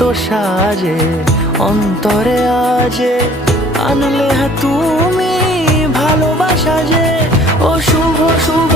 এত সাজে অন্তরে আজে আনলে তুমি ভালোবাসা যে ও শুভ শুভ